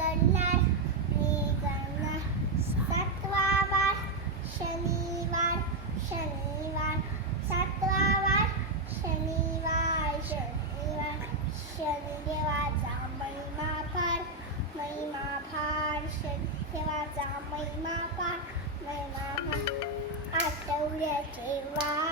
गणणार मी गणणार सातवा वार शनिवार शनिवार सातवा वार शनिवार शनिवार शनिदेवाचा महिमा फार महिमा फार शनिदेवाचा महिमा फार महिमा फार आठवड्याचे वार